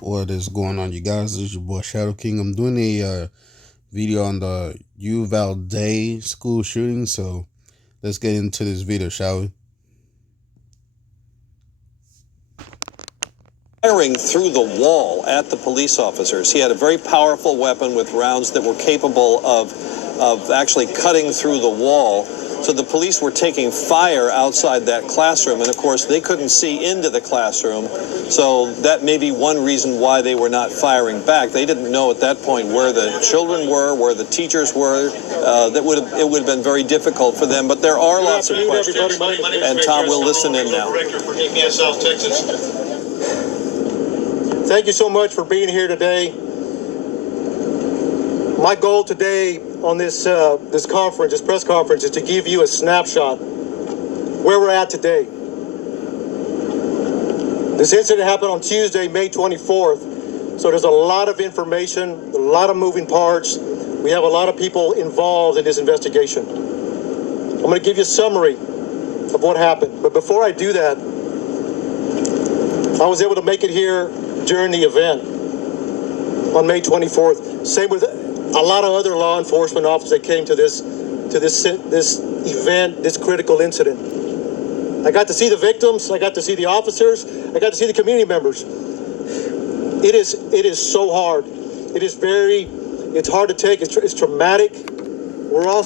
What is going on, you guys? This is your boy Shadow King. I'm doing a video on the Uvalde school shooting, so let's get into this video, shall we? Firing through the wall at the police officers. He had a very powerful weapon with rounds that were capable of actually cutting through the wall. So the police were taking fire outside that classroom, and of course they couldn't see into the classroom. So that may be one reason why they were not firing back. They didn't know at that point where the children were, where the teachers were. It would have been very difficult for them. But there are lots of questions, and Tom will listen in now. Director for DPS South Texas. Thank you so much for being here today. My goal today on this press conference, is to give you a snapshot where we're at today. This incident happened on Tuesday, May 24th, so there's a lot of information, a lot of moving parts. We have a lot of people involved in this investigation. I'm going to give you a summary of what happened, but before I do that, I was able to make it here during the event on May 24th. Same with a lot of other law enforcement officers that came to this event, this critical incident. I got to see the victims, I got to see the officers, I got to see the community members. It is so hard. It's hard to take. It's traumatic. We're all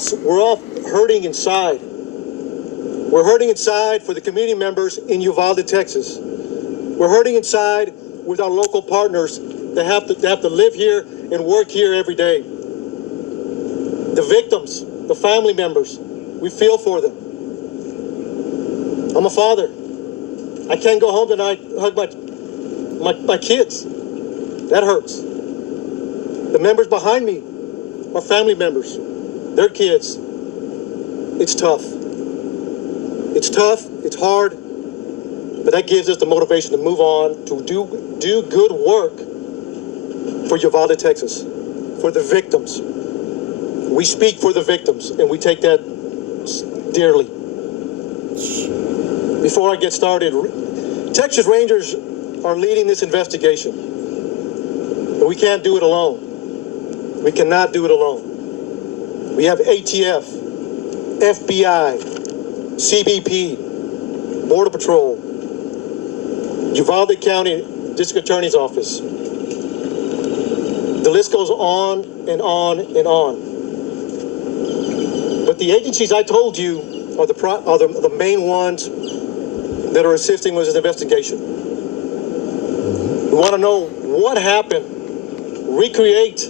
hurting inside. We're hurting inside for the community members in Uvalde, Texas. We're hurting inside with our local partners that have to live here and work here every day. The victims, the family members, we feel for them. I'm a father. I can't go home tonight and hug my kids. That hurts. The members behind me are family members. Their kids. It's tough. It's tough. It's hard. But that gives us the motivation to move on, to do good work for Uvalde, Texas, for the victims. We speak for the victims, and we take that dearly. Before I get started, Texas Rangers are leading this investigation. But we can't do it alone. We cannot do it alone. We have ATF, FBI, CBP, Border Patrol, Uvalde County District Attorney's Office. The list goes on and on and on. But the agencies I told you are the main ones that are assisting with this investigation. We want to know what happened, recreate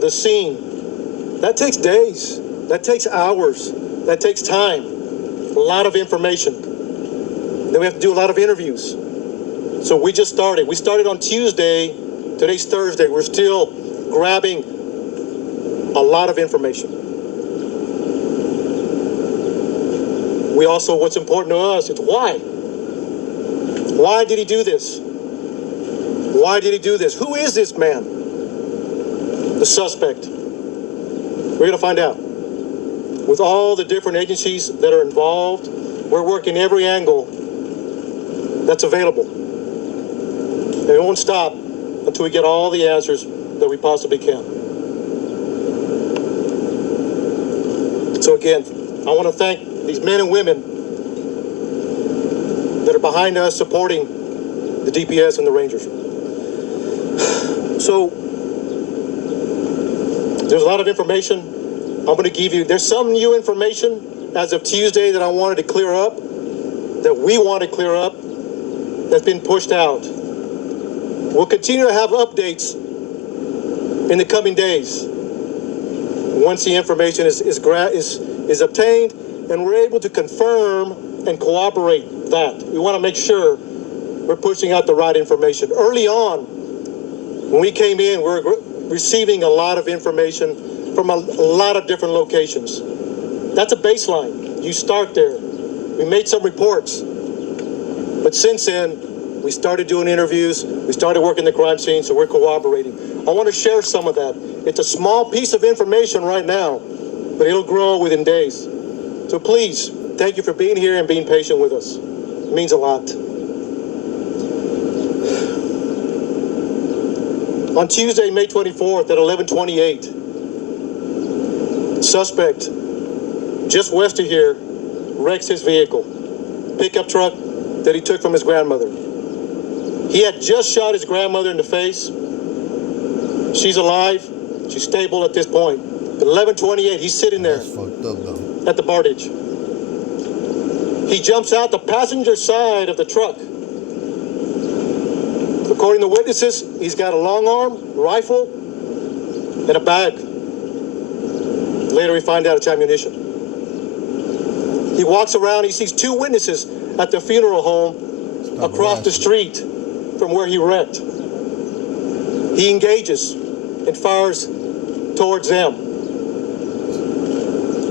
the scene. That takes days, that takes hours, that takes time, a lot of information. Then we have to do a lot of interviews. So we just started. We started on Tuesday. Today's Thursday. We're still grabbing a lot of information. We also, what's important to us is why. Why did he do this? Why did he do this? Who is this man? The suspect. We're going to find out. With all the different agencies that are involved, we're working every angle that's available. And we won't stop until we get all the answers that we possibly can. So again, I want to thank these men and women that are behind us supporting the DPS and the Rangers. So there's a lot of information I'm going to give you. There's some new information as of Tuesday that I wanted to clear up, that we want to clear up, that's been pushed out. We'll continue to have updates in the coming days once the information is obtained and we're able to confirm and corroborate that. We want to make sure we're pushing out the right information. Early on, when we came in, we were receiving a lot of information from a lot of different locations. That's a baseline. You start there. We made some reports. But since then, we started doing interviews. We started working the crime scene, so we're cooperating. I want to share some of that. It's a small piece of information right now, but it'll grow within days. So please, thank you for being here and being patient with us. It means a lot. On Tuesday, May 24th at 11:28, suspect just west of here wrecks his vehicle, pickup truck that he took from his grandmother. He had just shot his grandmother in the face. She's alive. She's stable at this point. At 11:28, he's sitting there That's fucked up, though. at the Bardage. He jumps out the passenger side of the truck. According to witnesses, he's got a long arm, rifle, and a bag. Later we find out it's ammunition. He walks around, he sees two witnesses at the funeral home across the street from where he wrecked. He engages and fires towards them.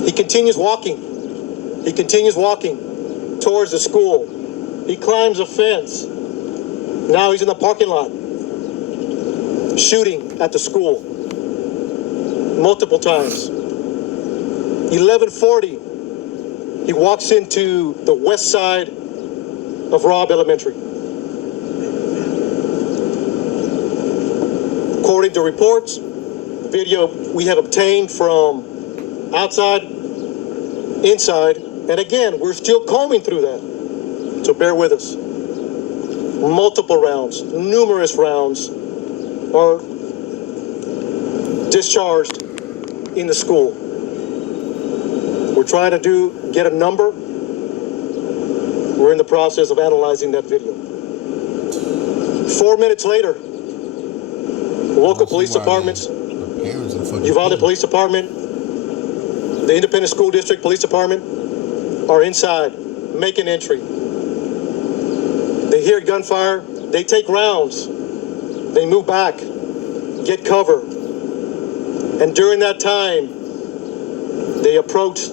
He continues walking. He continues walking towards the school. He climbs a fence. Now he's in the parking lot, shooting at the school multiple times. 11:40, he walks into the west side of Robb Elementary. According to reports, video we have obtained from outside, inside, and again, we're still combing through that, so bear with us. Multiple rounds, numerous rounds are discharged in the school. We're trying to get a number. We're in the process of analyzing that video. 4 minutes later, local police departments, Uvalde Police Department, the Independent School District Police Department are inside, making entry. They hear gunfire, they take rounds, they move back, get cover. And during that time, they approach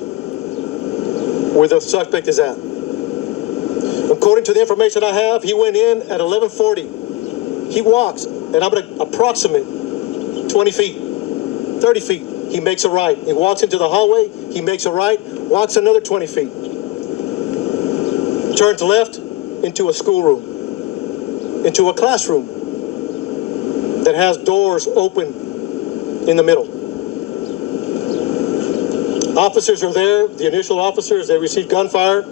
where the suspect is at. According to the information I have, he went in at 11:40. He walks, and I'm going to approximate 20 feet, 30 feet. He makes a right. He walks into the hallway, he makes a right, walks another 20 feet. Turns left into a schoolroom, into a classroom that has doors open in the middle. Officers are there, the initial officers, they receive gunfire.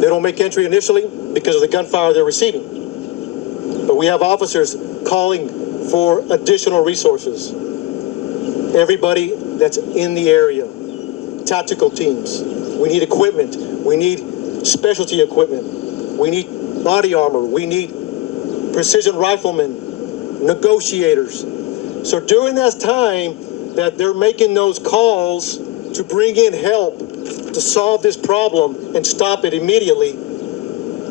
They don't make entry initially because of the gunfire they're receiving. But we have officers calling for additional resources. Everybody that's in the area, tactical teams. We need equipment. We need specialty equipment. We need body armor. We need precision riflemen, negotiators. So during that time that they're making those calls to bring in help to solve this problem and stop it immediately,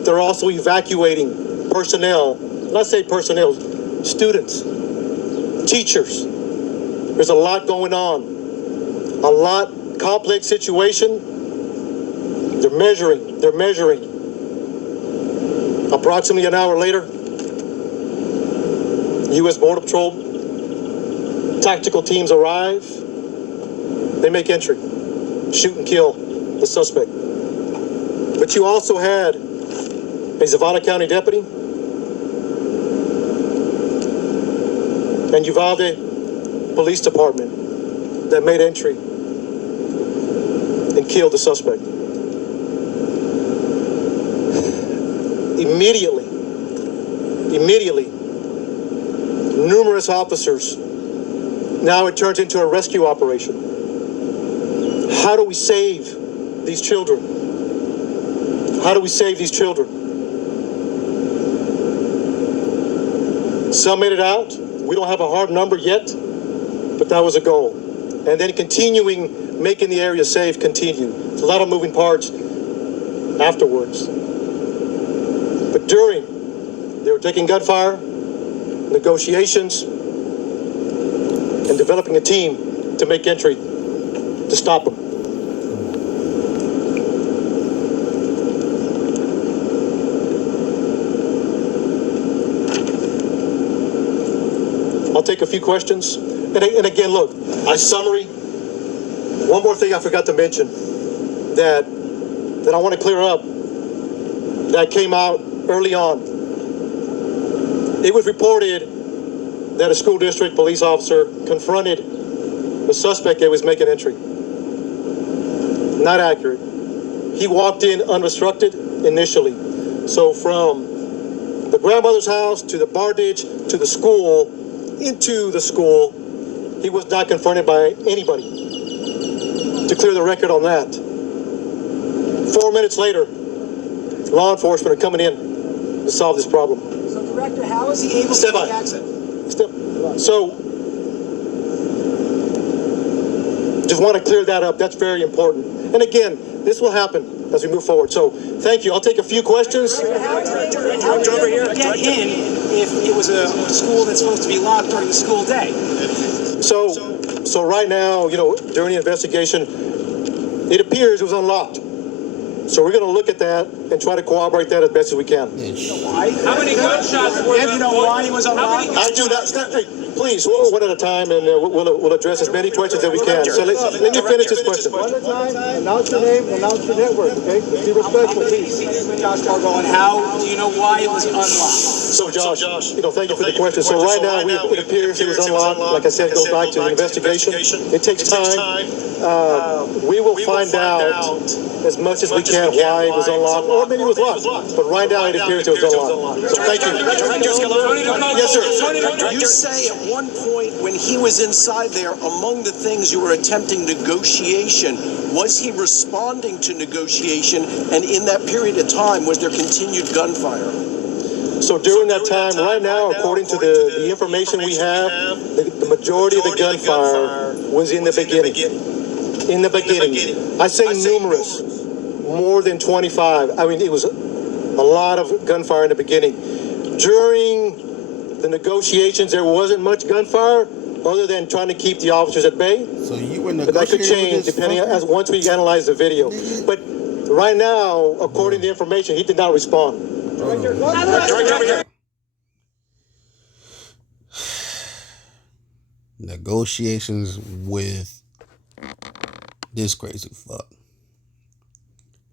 they're also evacuating personnel. Let's say personnel, students, teachers. There's a lot going on. A lot complex situation. They're measuring. Approximately an hour later, U.S. Border Patrol tactical teams arrive. They make entry, shoot and kill the suspect. But you also had a Uvalde County deputy and Uvalde Police Department that made entry and killed the suspect. Immediately, numerous officers. Now it turns into a rescue operation. How do we save these children? How do we save these children? Some made it out. We don't have a hard number yet, but that was a goal. And then continuing, making the area safe, continue. There's a lot of moving parts afterwards. But during, they were taking gunfire, negotiations, and developing a team to make entry to stop them. I'll take a few questions. And again, look, my summary. One more thing I forgot to mention that I want to clear up that came out early on. It was reported that a school district police officer confronted the suspect that was making entry. Not accurate. He walked in unobstructed initially. So from the grandmother's house to the bar ditch to the school, into the school, he was not confronted by anybody. To clear the record on that. 4 minutes later, law enforcement are coming in to solve this problem. So, Director, how is he able to take access? So, just want to clear that up. That's very important. And again, this will happen as we move forward. So, thank you. I'll take a few questions. How did over here get in if it was a school that's supposed to be locked during the school day? So right now, during the investigation, it appears it was unlocked. So we're going to look at that and try to corroborate that as best as we can. Why? How many gunshots were there? Do you know why he was unlocked? I do not. Please, one at a time, and we'll address as many questions as we can. So let me finish this question. One at a time. Announce your name. Announce your network. Okay. Be respectful, please. Josh Margot, and how do you know why it was unlocked? So, Josh, thank you for the question. So right now, it appears it was unlocked. Like I said, it goes back to the investigation. It takes time. We will find out as much as we can why it was unlocked, or maybe it was locked. But right now, it appears it was unlocked. So thank you. Yes, sir. You say at one point when he was inside there, among the things you were attempting negotiation, was he responding to negotiation? And in that period of time, was there continued gunfire? So during that time, right now, according to the information we have, the majority of the gunfire was in the beginning. In the beginning. I say numerous, more than 25. I mean, it was a lot of gunfire in the beginning. During the negotiations, there wasn't much gunfire other than trying to keep the officers at bay. So you were But that could change depending once we analyze the video. But right now, according to the information, he did not respond. Negotiations with this crazy fuck.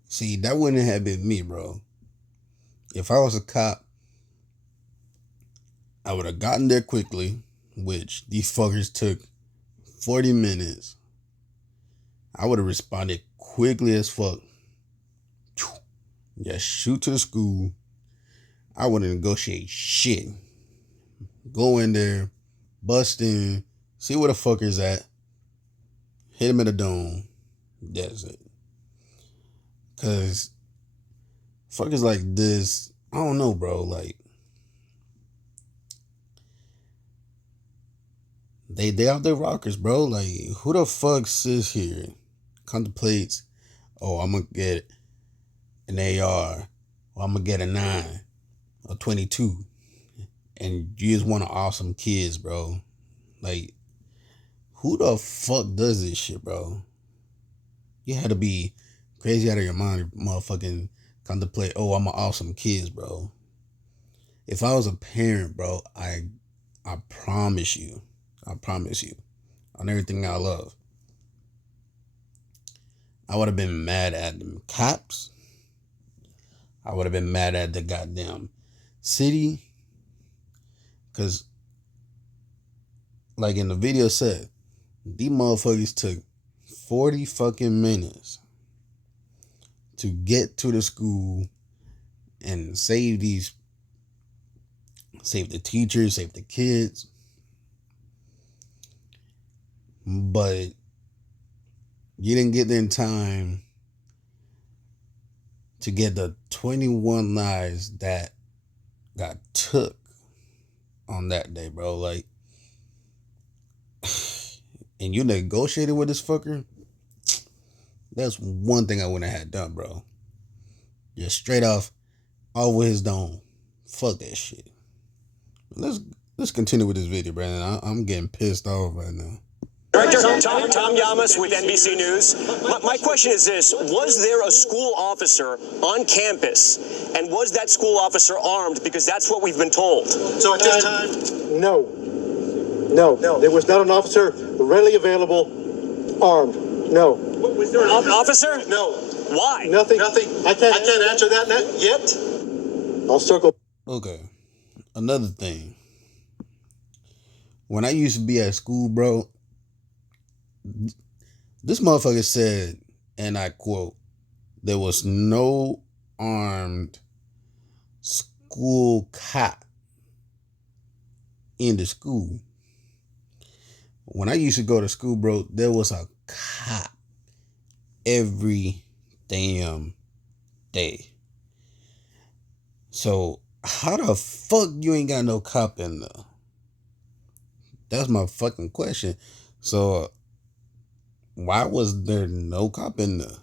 See, that wouldn't have been me, bro. If I was a cop, I would have gotten there quickly, which these fuckers took 40 minutes. I would have responded quickly as fuck. Yeah, shoot to the school. I wouldn't negotiate shit. Go in there, bust in, see where the fucker's at, hit him in the dome. That's it. Cause fuckers like this, I don't know, bro. Like they out there rockers, bro. Like who the fuck sits here, contemplates, oh, I'm gonna get an AR, or I'm gonna get a 9 or 22, and you just want to awesome kids, bro. Like, who the fuck does this shit, bro? You had to be crazy out of your mind to motherfucking contemplate, oh, I'm an awesome kids, bro. If I was a parent, bro, I promise you, on everything I love, I would have been mad at them cops. I would have been mad at the goddamn city. Because, like in the video said, these motherfuckers took 40 fucking minutes to get to the school and save the teachers, save the kids. But you didn't get there in time to get the 21 lives that got took on that day, bro. Like, and you negotiated with this fucker. That's one thing I wouldn't have had done, bro. Just straight off with his dome. Fuck that shit. Let's continue with this video, Brandon. I'm getting pissed off right now. Director, Tom Yamas with NBC News. My question is this. Was there a school officer on campus, and was that school officer armed? Because that's what we've been told. So at this time, no. There was not an officer readily available, armed. No. Was there an officer? No. Why? Nothing. I can't answer that yet. I'll circle. Okay. another thing. When I used to be at school, bro, this motherfucker said, and I quote, there was no armed school cop in the school. When I used to go to school, bro, there was a cop every damn day. So how the fuck you ain't got no cop in there? That's my fucking question. So why was there no cop in there?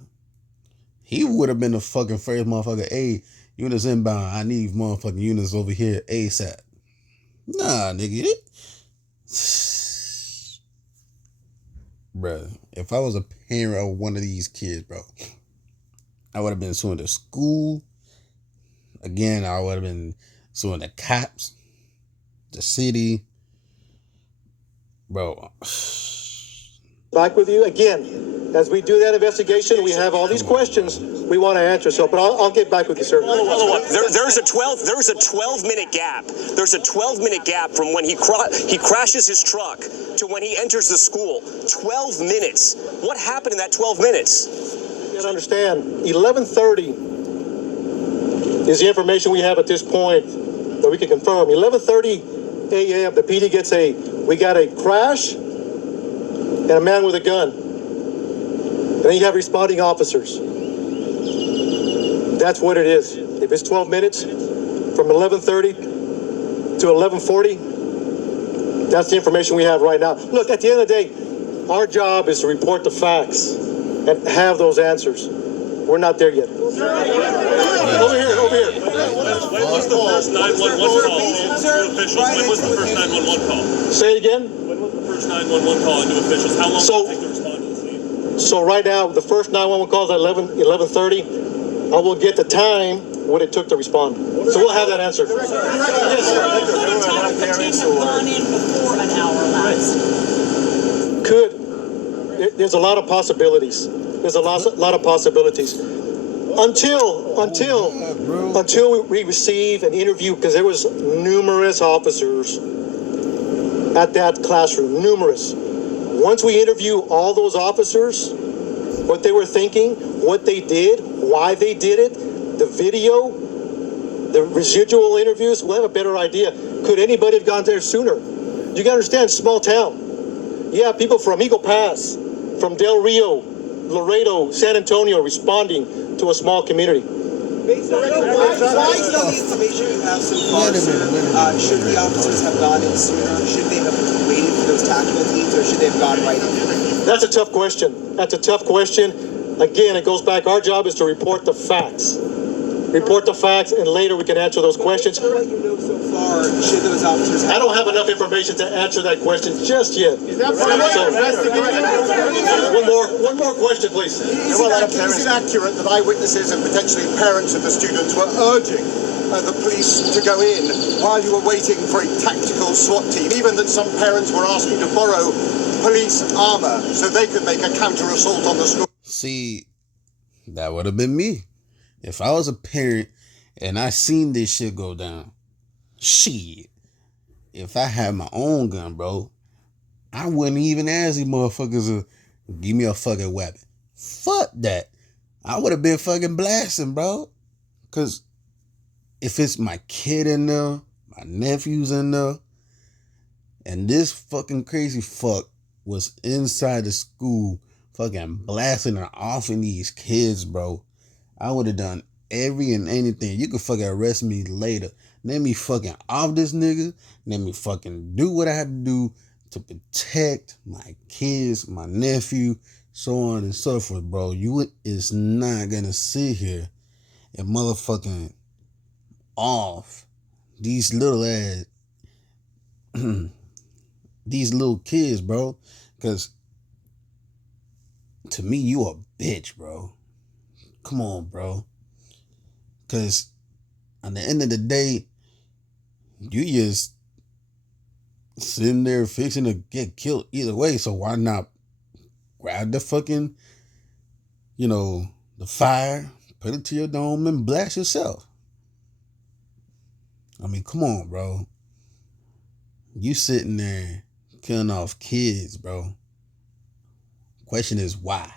He would have been the fucking first motherfucker. Hey, units inbound. I need motherfucking units over here ASAP. Nah, nigga. Bruh, if I was a parent of one of these kids, bro, I would have been suing the school. Again, I would have been suing the cops, the city. Bro. Back with you again. As we do that investigation, we have all these questions we want to answer. So, but I'll get back with you, sir. Follow up. There's a 12-minute gap. There's a 12-minute gap from when he crashes his truck to when he enters the school. 12 minutes. What happened in that 12 minutes? You gotta understand, 11:30 is the information we have at this point that we can confirm. 11:30 a.m. the PD gets we got a crash and a man with a gun. Then you have responding officers. That's what it is. If it's 12 minutes from 11:30 to 11:40, that's the information we have right now. Look, at the end of the day, our job is to report the facts and have those answers. We're not there yet. Over here. When was the first 911 call to officials? When was the first 911 call? Say it again. When was the first 911 call to officials? How long did it take to respond to the scene? So right now, the first 911 calls at 11:30. I will get the time what it took to respond. So we'll have that answer. Could a parents have gone in before an hour lapsed? There's a lot of possibilities. There's a lot of possibilities. Until we receive an interview, because there was numerous officers at that classroom, numerous. Once we interview all those officers, what they were thinking, what they did, why they did it, the video, the residual interviews, we'll have a better idea. Could anybody have gone there sooner? You gotta understand, small town. Yeah, people from Eagle Pass, from Del Rio, Laredo, San Antonio responding to a small community. Based on the information you have so far, should the officers have gone in sooner? Should they have waited for those tactical teams, or should they have gone right in? That's a tough question. Again, it goes back. Our job is to report the facts. And later we can answer those questions. What you know so far, should those officers I don't have enough information to answer that question just yet. Is that part of the investigation? One more question, please. Is it accurate that eyewitnesses and potentially parents of the students were urging the police to go in while you were waiting for a tactical SWAT team, even that some parents were asking to borrow police armor so they could make a counter-assault on the school? See, that would have been me. If I was a parent and I seen this shit go down, shit, if I had my own gun, bro, I wouldn't even ask these motherfuckers to give me a fucking weapon. Fuck that. I would have been fucking blasting, bro. Because if it's my kid in there, my nephew's in there, and this fucking crazy fuck was inside the school fucking blasting and offing these kids, bro, I would have done every and anything. You could fucking arrest me later. Let me fucking off this nigga. Let me fucking do what I have to do to protect my kids, my nephew, so on and so forth, bro. You is not gonna sit here and motherfucking off these little ass, these little kids, bro. Because to me, you a bitch, bro. Come on, bro. Because at the end of the day, you just sitting there fixing to get killed either way. So why not grab the fucking, the fire, put it to your dome and blast yourself? I mean, come on, bro. You sitting there killing off kids, bro. Question is why?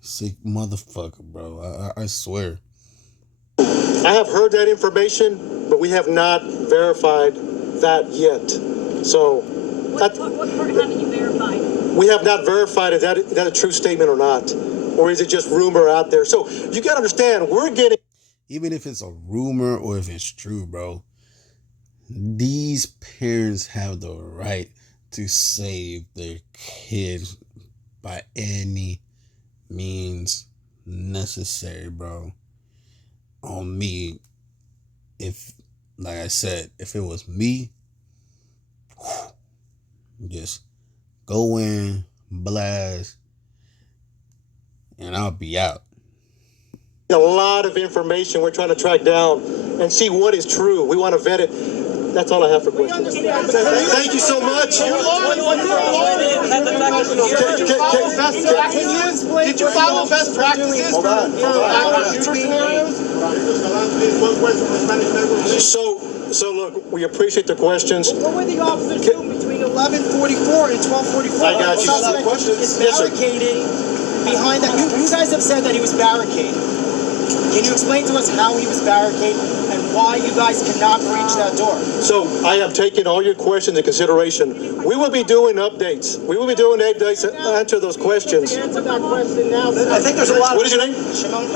Sick motherfucker, bro. I swear. I have heard that information, but we have not verified that yet. So, What part haven't you verified? we have not verified if that a true statement or not, or is it just rumor out there? So you got to understand, we're getting. Even if it's a rumor or if it's true, bro, these parents have the right to save their kids by any means necessary, bro. On me, if, like I said, if it was me, just go in, blast, and I'll be out. A lot of information we're trying to track down and see what is true. We want to vet it. That's all I have for questions. Thank you so much. Did you follow best practices for future scenarios? So look, we appreciate the questions. What were the officers doing between 11:44 and 12:44? I got you. The suspect is barricaded behind that. You guys have said that he was barricaded. Can you explain to us how he was barricaded and why you guys cannot breach that door? So I have taken all your questions into consideration. We will be doing updates. We will be doing updates to answer those questions. Answer that question now. I think there's a lot. What is your name? Shimon.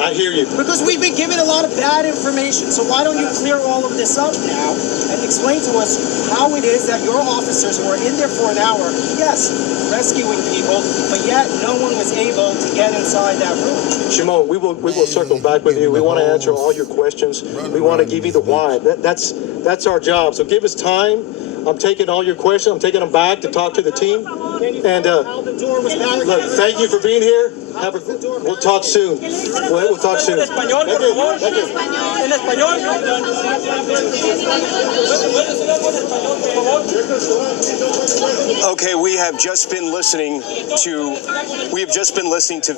I hear you. Because we've been given a lot of bad information, so why don't you clear all of this up now and explain to us how it is that your officers who are in there for an hour, yes, rescuing people, but yet no one was able to get inside that room. Shimon, we will circle back with you. We want to answer all your questions. We want to give you the why. That's our job. So give us time. I'm taking all your questions. I'm taking them back to talk to the team. And look, thank you for being here. We'll talk soon. We'll talk soon. Okay, we have just been listening to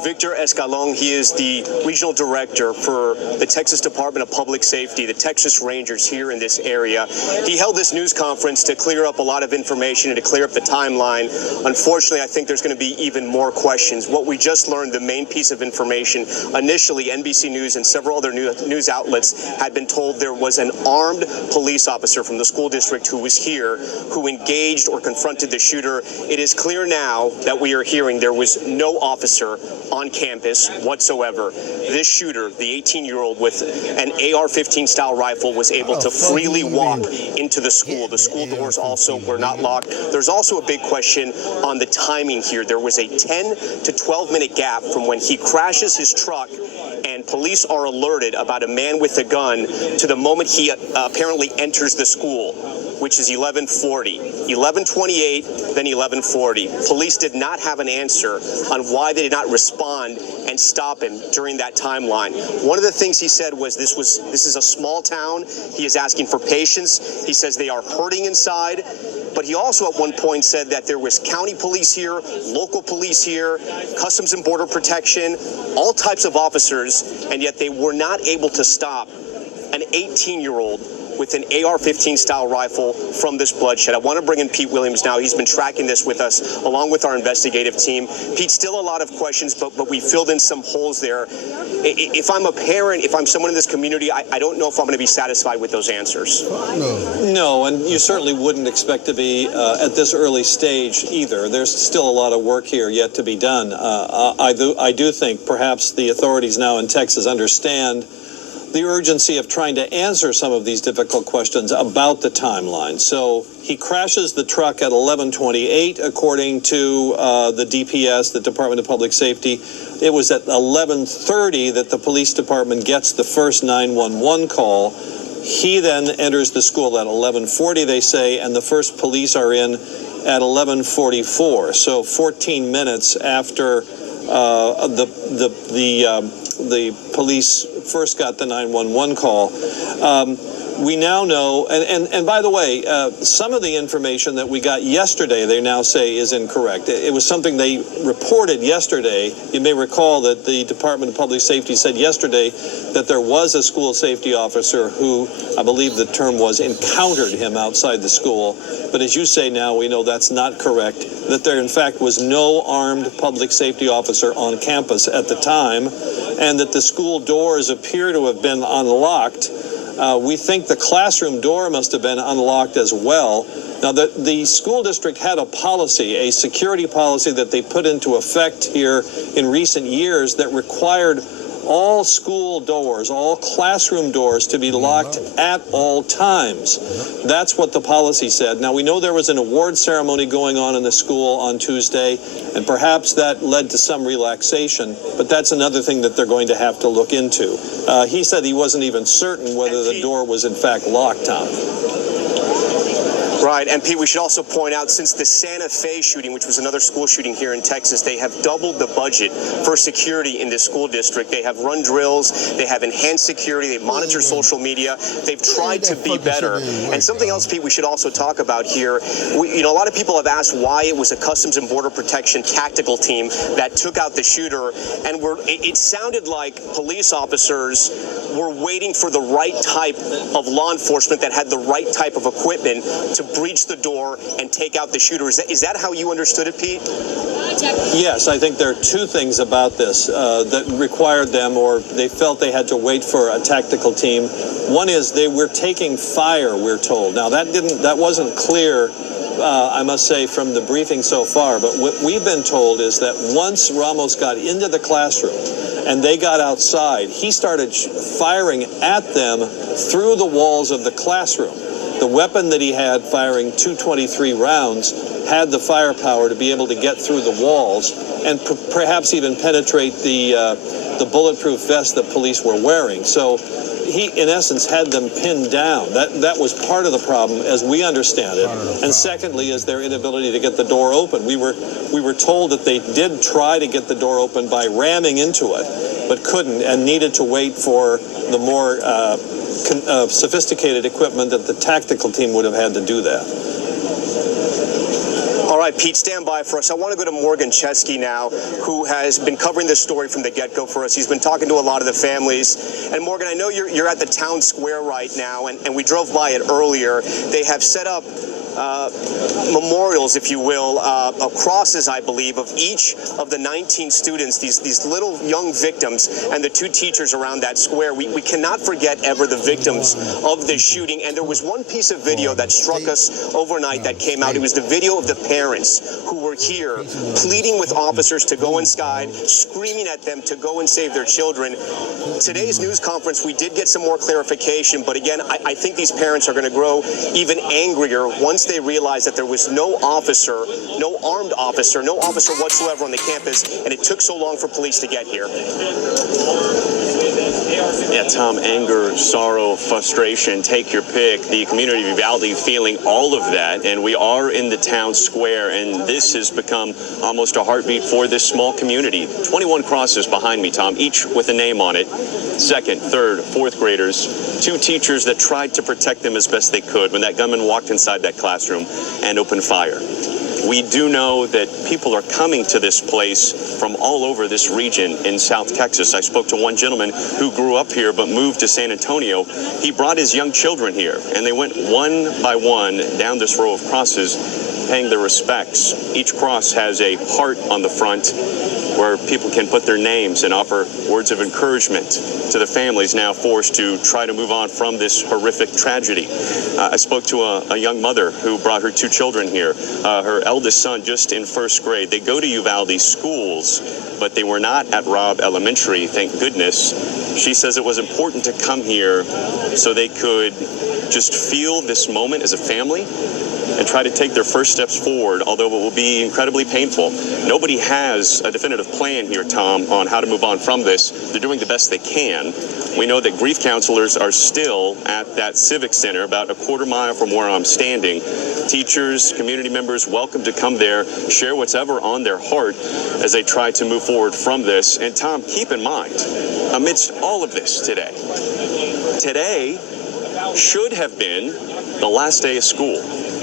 Victor Escalon. He is the regional director for the Texas Department of Public Safety, the Texas Rangers here in this area. He held this news conference to clear up a lot of information and to clear up the timeline. Unfortunately, I think there's going to be even more questions. What we just learned, the main piece of information, initially NBC News and several other news outlets had been told there was an armed police officer from the school district who was here, who engaged or confronted the shooter. It is clear now that we are hearing there was no officer on campus whatsoever. This shooter, the 18-year-old with an AR-15 style rifle, was able to freely walk into the school. The school doors also were not locked. There's also a big question on the timing here. There was a 10 to 12 minute gap from when he crashes his truck and police are alerted about a man with a gun to the moment he apparently enters the school, which is 11:40, 11:28, then 11:40. Police did not have an answer on why they did not respond and stop him during that timeline. One of the things he said was this is a small town. He is asking for patience. He says they are hurting inside. But he also at one point said that there was county police here, local police here, Customs and Border Protection, all types of officers, and yet they were not able to stop an 18-year-old with an AR-15 style rifle from this bloodshed. I want to bring in Pete Williams now. He's been tracking this with us along with our investigative team. Pete, still a lot of questions, but we filled in some holes there. If I'm a parent, if I'm someone in this community, I don't know if I'm going to be satisfied with those answers. No, and you certainly wouldn't expect to be at this early stage either. There's still a lot of work here yet to be done. I do think perhaps the authorities now in Texas understand the urgency of trying to answer some of these difficult questions about the timeline. So he crashes the truck at 11:28, according to the DPS, the Department of Public Safety. It was at 11:30 that the police department gets the first 911 call. He then enters the school at 11:40, they say, and the first police are in at 11:44. So 14 minutes after the police first got the 911 call. we now know, and by the way, some of the information that we got yesterday, they now say is incorrect. It was something they reported yesterday. You may recall that the Department of Public Safety said yesterday that there was a school safety officer who, I believe the term was, encountered him outside the school. But as you say now, we know that's not correct, that there in fact was no armed public safety officer on campus at the time, and that the school doors appear to have been unlocked. We think the classroom door must have been unlocked as well. Now, the school district had a policy, a security policy that they put into effect here in recent years that required all school doors, all classroom doors to be locked at all times. That's what the policy said. Now, we know there was an award ceremony going on in the school on Tuesday, and perhaps that led to some relaxation, but that's another thing that they're going to have to look into. He said he wasn't even certain whether the door was in fact locked, Tom. Right, and Pete, we should also point out, since the Santa Fe shooting, which was another school shooting here in Texas, they have doubled the budget for security in this school district. They have run drills, they have enhanced security, they monitor social media, they've tried to be better. And something else, Pete, we should also talk about here, a lot of people have asked why it was a Customs and Border Protection tactical team that took out the shooter, and it sounded like police officers were waiting for the right type of law enforcement that had the right type of equipment to breach the door and take out the shooter. Is that how you understood it, Pete? Yes, I think there are two things about this that required them, or they felt they had to wait for a tactical team. One is they were taking fire, we're told. Now, that wasn't clear, I must say, from the briefing so far, but what we've been told is that once Ramos got into the classroom and they got outside, he started firing at them through the walls of the classroom. The weapon that he had, firing 223 rounds, had the firepower to be able to get through the walls and perhaps even penetrate the bulletproof vest that police were wearing. So he, in essence, had them pinned down. That was part of the problem, as we understand it. And secondly, is their inability to get the door open. We were told that they did try to get the door open by ramming into it, but couldn't, and needed to wait for the more sophisticated equipment that the tactical team would have had to do that. All right, Pete, stand by for us. I want to go to Morgan Chesky now, who has been covering this story from the get-go for us. He's been talking to a lot of the families. And Morgan, I know you're at the town square right now, and we drove by it earlier. They have set up memorials, if you will, crosses, I believe, of each of the 19 students, these little young victims, and the two teachers around that square. We cannot forget ever the victims of this shooting. And there was one piece of video that struck us overnight that came out. It was the video of the parents who were here pleading with officers to go inside, screaming at them to go and save their children. Today's news conference, we did get some more clarification, but again, I think these parents are going to grow even angrier once they realize that there was no officer, no armed officer, no officer whatsoever on the campus, and it took so long for police to get here. Yeah, Tom, anger, sorrow, frustration, take your pick. The community of Uvalde feeling all of that, and we are in the town square, and this has become almost a heartbeat for this small community. 21 crosses behind me, Tom, each with a name on it. Second, third, fourth graders, two teachers that tried to protect them as best they could when that gunman walked inside that classroom and opened fire. We do know that people are coming to this place from all over this region in South Texas. I spoke to one gentleman who grew up here but moved to San Antonio. He brought his young children here, and they went one by one down this row of crosses, paying their respects. Each cross has a heart on the front where people can put their names and offer words of encouragement to the families now forced to try to move on from this horrific tragedy. I spoke to a young mother who brought her two children here. Her eldest son just in first grade. They go to Uvalde schools, but they were not at Robb Elementary, thank goodness. She says it was important to come here so they could just feel this moment as a family and try to take their first steps forward, although it will be incredibly painful. Nobody has a definitive plan here, Tom, on how to move on from this. They're doing the best they can. We know that grief counselors are still at that civic center about a quarter mile from where I'm standing. Teachers, community members, welcome to come there, share what's ever on their heart as they try to move forward from this. And Tom, keep in mind, amidst all of this today, should have been the last day of school.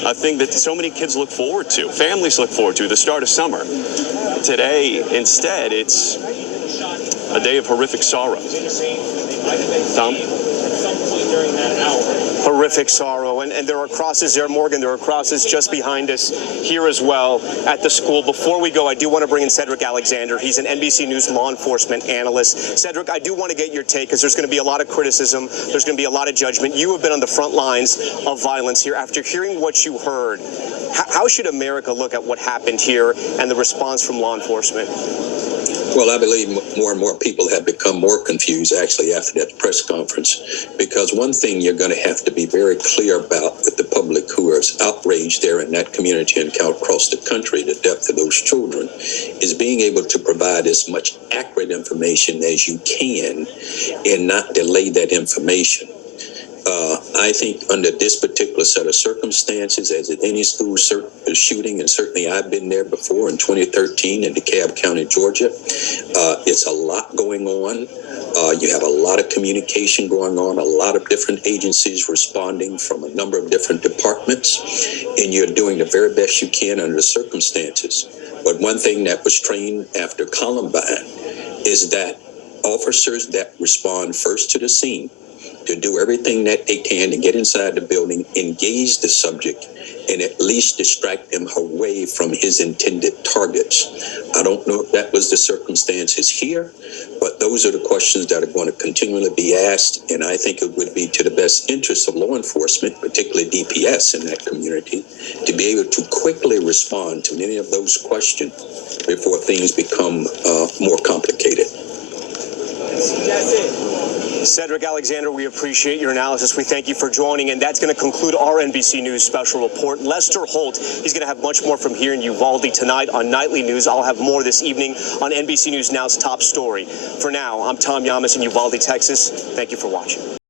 A thing that so many kids look forward to, families look forward to, the start of summer. Today, instead, it's a day of horrific sorrow. Tom? Horrific sorrow, and there are crosses there, Morgan. There are crosses just behind us here as well at the school. Before we go, I do want to bring in Cedric Alexander. He's an NBC News law enforcement analyst. Cedric, I do want to get your take because there's going to be a lot of criticism. There's going to be a lot of judgment. You have been on the front lines of violence here. After hearing what you heard, how should America look at what happened here and the response from law enforcement? Well, I believe more and more people have become more confused, actually, after that press conference, because one thing you're going to have to be very clear about with the public who are outraged there in that community and across the country, the death of those children, is being able to provide as much accurate information as you can and not delay that information. I think under this particular set of circumstances, as at any school shooting, and certainly I've been there before in 2013 in DeKalb County, Georgia, it's a lot going on. You have a lot of communication going on, a lot of different agencies responding from a number of different departments, and you're doing the very best you can under the circumstances. But one thing that was trained after Columbine is that officers that respond first to the scene, to do everything that they can to get inside the building, engage the subject, and at least distract him away from his intended targets. I don't know if that was the circumstances here, but those are the questions that are going to continually be asked, and I think it would be to the best interest of law enforcement, particularly DPS in that community, to be able to quickly respond to many of those questions before things become more complicated. That's it. Cedric Alexander, we appreciate your analysis. We thank you for joining, and that's going to conclude our NBC News special report. Lester Holt, he's going to have much more from here in Uvalde tonight on Nightly News. I'll have more this evening on NBC News Now's Top Story. For now, I'm Tom Yamas in Uvalde, Texas. Thank you for watching.